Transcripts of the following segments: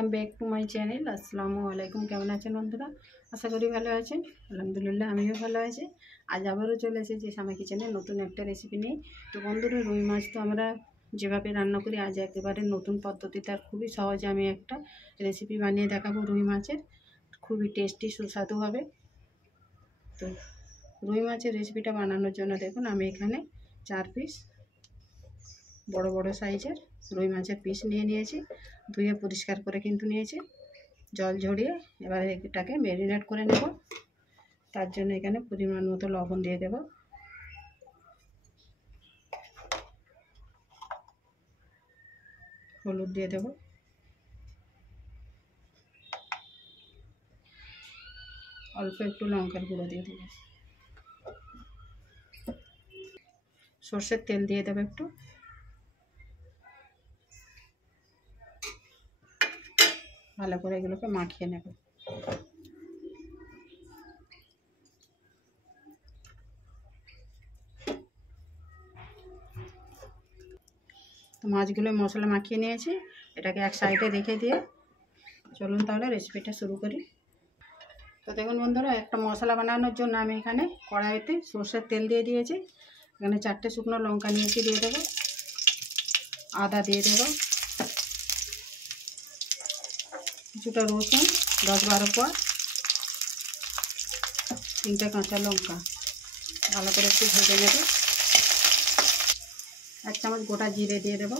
Welcome back to my channel. আসসালামু আলাইকুম। কেমন আছেন বন্ধুরা? আশা করি ভালো আছেন। আলহামদুলিল্লাহ আমিও ভালো আছি। আজ আবারও চলে এসেছি সামা কিচেনে নতুন একটা রেসিপি নিয়ে। তো বন্ধুরা, রুই মাছ তো আমরা যেভাবে রান্না করি আজ একেবারে নতুন পদ্ধতিতে আর খুবই সহজে আমি একটা রেসিপি বানিয়ে দেখাবো রুই মাছের। খুবই টেস্টি সুস্বাদু হবে। তো রুই মাছের রেসিপিটা বানানোর জন্য দেখুন আমি এখানে 4 পিস বড় বড় সাইজের রুই মাছের পিস নিয়েছি। ধুয়ে পরিষ্কার করে কিন্তু নিয়েছি, জল ঝরিয়ে। এবার এটাকে ম্যারিনেট করে নেব। তার জন্য এখানে পরিমাণ মতো লবণ দিয়ে দেব, হলুদ দিয়ে দেব, অল্প একটু লঙ্কার গুঁড়ো দিয়ে দেব, সর্ষের তেল দিয়ে দেবো একটু। ভালো করে এগুলোকে মাখিয়ে নেব। তো মাছগুলো মশলা মাখিয়ে নিয়েছি, এটাকে এক সাইডে রেখে দিয়ে চলুন তাহলে রেসিপিটা শুরু করি। তো দেখুন বন্ধুরা, একটা মশলা বানানোর জন্য আমি এখানে কড়াইতে সর্ষের তেল দিয়ে দিয়েছি। এখানে 4টে শুকনো লঙ্কা নিয়েছি, দিয়ে দেবো। আদা দিয়ে দেবো, কিছুটা রসুন 10-12 কোয়া, 3টে কাঁচা লঙ্কা ভালো করে একটু ভেজে নেব। 1 চামচ গোটা জিরে দিয়ে দেবো।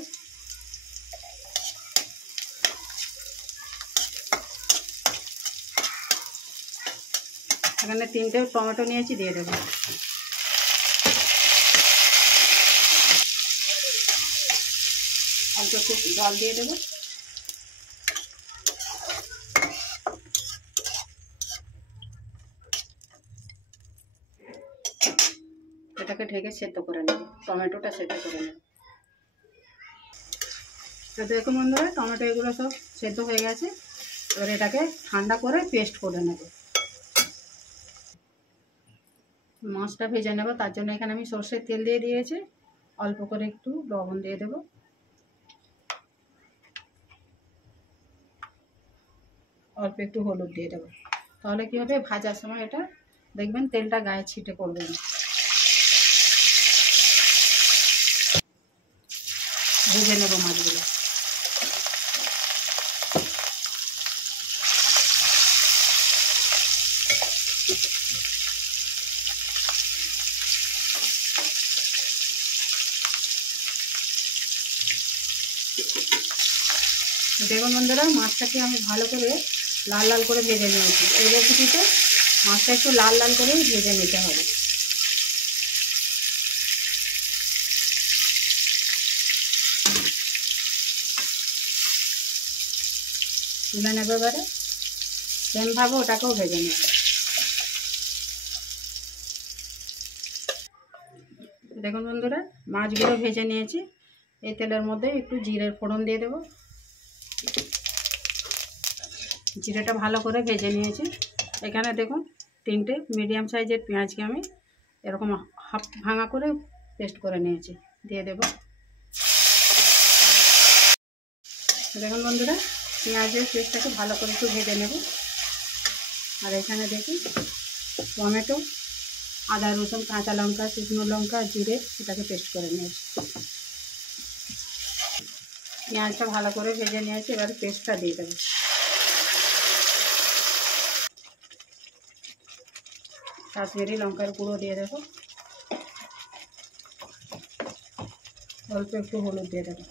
এখানে 3টে টমেটো নিয়েছি, দিয়ে দেবো। অল্প একটু জল দিয়ে দেবো। এটাকে ঢেকে সেদ্ধ করে নেব, টমেটোটা সেদ্ধ করে নেব। তো দেখুন বন্ধুরা, টমেটো এগুলো সব সেদ্ধ হয়ে গেছে। এবার এটাকে ঠান্ডা করে পেস্ট করে নেব। মাছটা ভেজে নেব, তার জন্য এখানে আমি সর্ষের তেল দিয়ে দিয়েছি। অল্প করে একটু লবণ দিয়ে দেব, অল্প একটু হলুদ দিয়ে দেবো। তাহলে কি হবে, ভাজার সময় এটা দেখবেন তেলটা গায়ে ছিটে পড়বে না। ভেজে নেব মাছগুলো। দেখুন বন্ধুরা, মাছটাকে আমি ভালো করে লাল লাল করে ভেজে নিয়েছি। এই রেসিপিতে মাছটা একটু লাল লাল করেই ভেজে নিতে হবে। তুলে নেবে, এবারে সেমভাবে ওটাকেও ভেজে নেবে। দেখুন বন্ধুরা, মাছগুলো ভেজে নিয়েছি। এই তেলের মধ্যে একটু জিরের ফোড়ন দিয়ে দেব। জিরেটা ভালো করে ভেজে নিয়েছি। এখানে দেখুন 3টে মিডিয়াম সাইজের পেঁয়াজকে আমি এরকম হাফ ভাঙা করে পেস্ট করে নিয়েছি, দিয়ে দেব। দেখুন বন্ধুরা, পেঁয়াজের পেস্টটাকে ভালো করে একটু ভেজে নেব। আর এখানে দেখুন টমেটো, আদা রসুন কাঁচা লঙ্কা শুকনো লঙ্কা জিরে এটাকে পেস্ট করে নিয়েছি। পেঁয়াজটা ভালো করে ভেজে নিয়েছি, এবার পেস্টটা দিয়ে দেবো। কাশ্মীরি লঙ্কার গুঁড়ো দিয়ে দেবো, অল্প একটু হলুদ দিয়ে দেবো।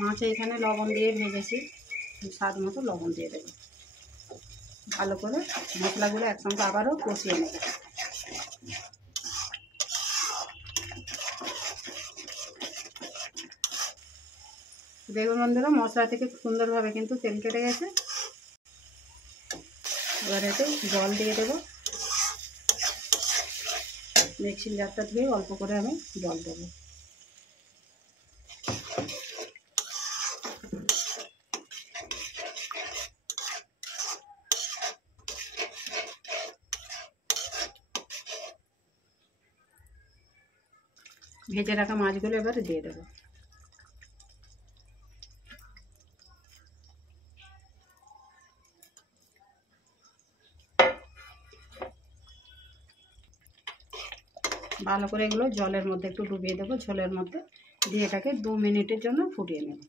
মাছে এখানে লবণ দিয়ে ভেজেছি, স্বাদ মতো লবণ দিয়ে দেবো। ভালো করে মশলাগুলো একসঙ্গে আবারও কষিয়ে নেব। দেখুন বন্ধুরা, মশলা থেকে সুন্দরভাবে কিন্তু তেল কেটে গেছে। এবার এতে জল দিয়ে দেবো। মিক্সিং জারটা ধুয়ে অল্প করে আমি জল দেবো। ভেজে রাখা মাছগুলো এবারে দিয়ে দেবো। ভালো করে এগুলো জলের মধ্যে একটু ডুবিয়ে দেবো, ঝোলের মধ্যে দিয়ে এটাকে 2 মিনিটের জন্য ফুটিয়ে নেব।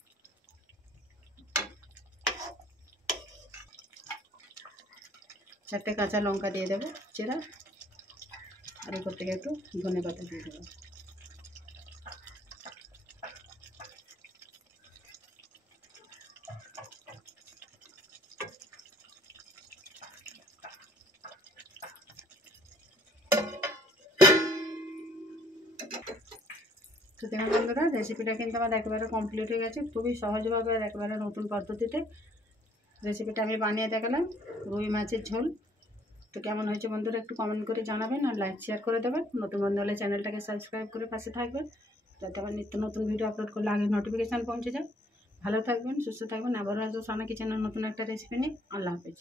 4টে কাঁচা লঙ্কা দিয়ে দেবো চেরা, আর এরপর থেকে একটু ধনে পাতা দিয়ে দেবো। তো দেখুন বন্ধুরা, রেসিপিটা কিন্তু আমার একেবারে কমপ্লিট হয়ে গেছে। খুবই সহজভাবে আর একেবারে নতুন পদ্ধতিতে রেসিপিটা আমি বানিয়ে দেখালাম, রুই মাছের ঝোল। তো কেমন হয়েছে বন্ধুরা একটু কমেন্ট করে জানাবেন, আর লাইক শেয়ার করে দেবেন। নতুন বন্ধু হলে চ্যানেলটাকে সাবস্ক্রাইব করে পাশে থাকবেন, যাতে আমার নিত্য নতুন ভিডিও আপলোড করলে আগে নোটিফিকেশান পৌঁছে যায়। ভালো থাকবেন, সুস্থ থাকবেন। আবারও আসবো সানা কিচেনের নতুন একটা রেসিপি নিয়ে। আল্লাহ হাফেজ।